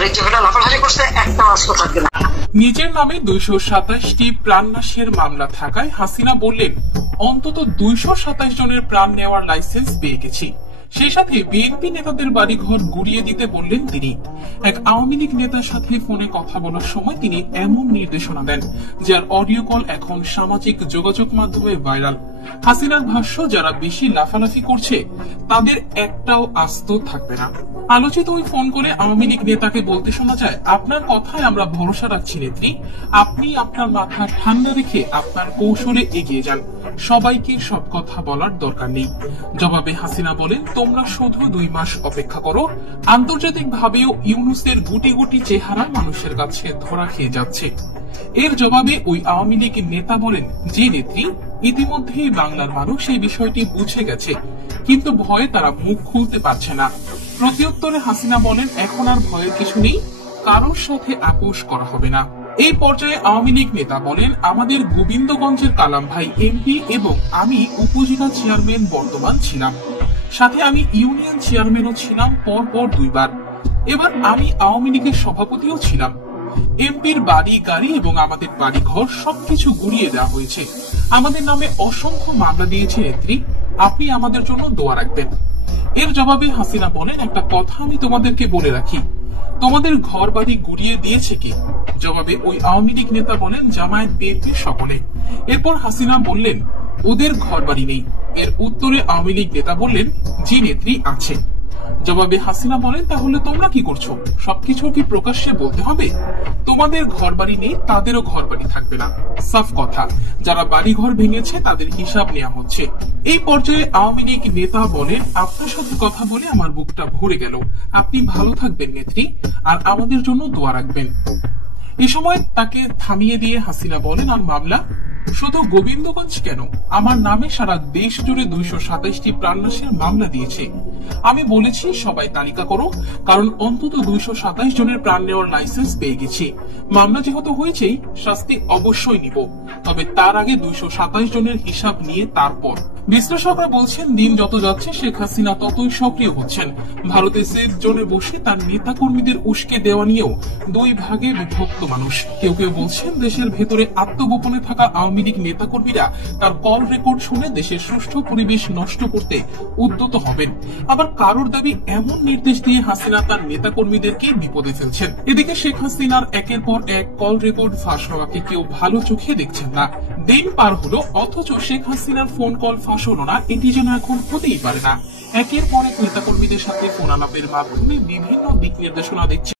আর যেখানে লাফালাফি করছে একটা অস্ত্র থাকবে না। নিজের নামে 227টি প্রাণনাশের মামলা থাকায় হাসিনা বললেন, অন্তত 227 জনের প্রাণ নেওয়ার লাইসেন্স পেয়ে গেছি। সেই সাথে বিএনপি নেতাদের বাড়িঘর গুড়িয়ে দিতে বললেন তিনি। এক আওয়ামী লীগ নেতার সাথে ফোনে কথা বলার সময় তিনি এমন নির্দেশনা দেন, যার অডিও কল এখন সামাজিক যোগাযোগ মাধ্যমে ভাইরাল। হাসিনার ভাষ্য, যারা বেশি লাফালাফি করছে তাদের একটাও আস্ত থাকবে না। আলোচিত ওই ফোন করে আওয়ামী লীগ নেতাকে বলতে শোনা যায়, আপনার কথায় আমরা ভরসা রাখছি নেত্রী, আপনি আপনার মাথা ঠান্ডা রেখে আপনার কৌশলে এগিয়ে যান, সবাইকে সব কথা বলার দরকার নেই। জবাবে হাসিনা বলেন, তোমরা শুধু 2 মাস অপেক্ষা করো, আন্তর্জাতিক ভাবেও ইউনূসের গুটি গুটি চেহারা মানুষের কাছে ধরা খেয়ে যাচ্ছে। এর জবাবে ওই আওয়ামী লীগ নেতা বলেন, যে নেত্রী, ইতিমধ্যেই বাংলার মানুষ এই বিষয়টি বুঝে গেছে, কিন্তু ভয়ে তারা মুখ খুলতে পারছে না। প্রত্যুত্তরে হাসিনা বলেন, এখন আর ভয়ের কিছু নেই, কারোর সাথে আপোষ করা হবে না। এই পর্যায়ে আওয়ামী লীগ নেতা বলেন, আমাদের গোবিন্দগঞ্জের কালাম ভাই এমপি এবং আমি উপজেলা চেয়ারম্যান বর্তমান ছিলাম, সাথে আমি ইউনিয়ন চেয়ারম্যানও ছিলাম পরপর 2 বার। এবার আমি আওয়ামী লীগের সভাপতিও ছিলাম। এমপির বাড়ি গাড়ি এবং আমাদের বাড়ি ঘর সবকিছু গুড়িয়ে দেওয়া হয়েছে। আমাদের নামে অসংখ্য মামলা দিয়েছে নেত্রী, আপনি আমাদের জন্য দোয়া রাখবেন। এর জবাবে হাসিনা বলেন, একটা কথা আমি তোমাদেরকে বলে রাখি, তোমাদের ঘর বাড়ি গুড়িয়ে দিয়েছে কি? জবাবে ওই আওয়ামী লীগ নেতা বলেন, জামায়াত বিএনপি সকলে। এরপর হাসিনা বললেন, ওদের ঘর বাড়ি নেই। এর উত্তরে আওয়ামী লীগ নেতা বললেন, জি নেত্রী, আছে। জবাবে হাসিনা বলেন, তাহলে তোমরা কি করছো? সবকিছু কি প্রকাশ্যে বলতে হবে? তোমাদের ঘর বাড়ি নেই, তাদেরও ঘর বাড়ি থাকবে না, সাফ কথা। যারা বাড়ি ঘর ভেঙেছে তাদের হিসাব নেওয়া হচ্ছে। এই পর্যায়ে আওয়ামী লীগ নেতা বলেন, আপনার সাথে কথা বলে আমার বুকটা ভরে গেল। আপনি ভালো থাকবেন নেত্রী, আর আমাদের জন্য দোয়া রাখবেন। এ সময় তাকে থামিয়ে দিয়ে হাসিনা বলেন, আর মামলা? শুধু গোবিন্দগঞ্জ কেন, আমার নামে সারা দেশ জুড়ে 227টি প্রাণনাশের মামলা দিয়েছে। আমি বলেছি সবাই তালিকা করো, কারণ অন্তত 227 জনের প্রাণ নেওয়ার লাইসেন্স পেয়ে গেছি। মামলা যেহেতু হয়েছেই, শাস্তি অবশ্যই নিব, তবে তার আগে 227 জনের হিসাব নিয়ে তারপর। বিশ্লেষকরা বলছেন, দিন যত যাচ্ছে শেখ হাসিনা ততই সক্রিয় হচ্ছেন। ভারতে সেফ জোনে বসে তার নেতা কর্মীদের উস্কে দেওয়া নিয়েও 2 ভাগে বিভক্ত মানুষ। কেউ কেউ বলছেন, দেশের ভেতরে আত্মগোপনে থাকা আওয়ামী লীগ নেতা কর্মীরা তার কল রেকর্ড শুনে দেশের সুষ্ঠু পরিবেশ নষ্ট করতে উদ্যত হবেন। আবার কারোর দাবি, এমন নির্দেশ দিয়ে হাসিনা তার নেতা কর্মীদেরকে বিপদে ফেলছেন। এদিকে শেখ হাসিনার একের পর এক কল রেকর্ড ফাঁস হওয়াকে কেউ ভালো চোখে দেখছেন না। দিন পার হলো, অথচ শেখ হাসিনার ফোন কল ফাঁস হলো না, এটি যেন এখন হতেই পারে না। একের পর এক নেতা কর্মীদের সাথে ফোন আলাপের মাধ্যমে বিভিন্ন দিক নির্দেশনা দিচ্ছে।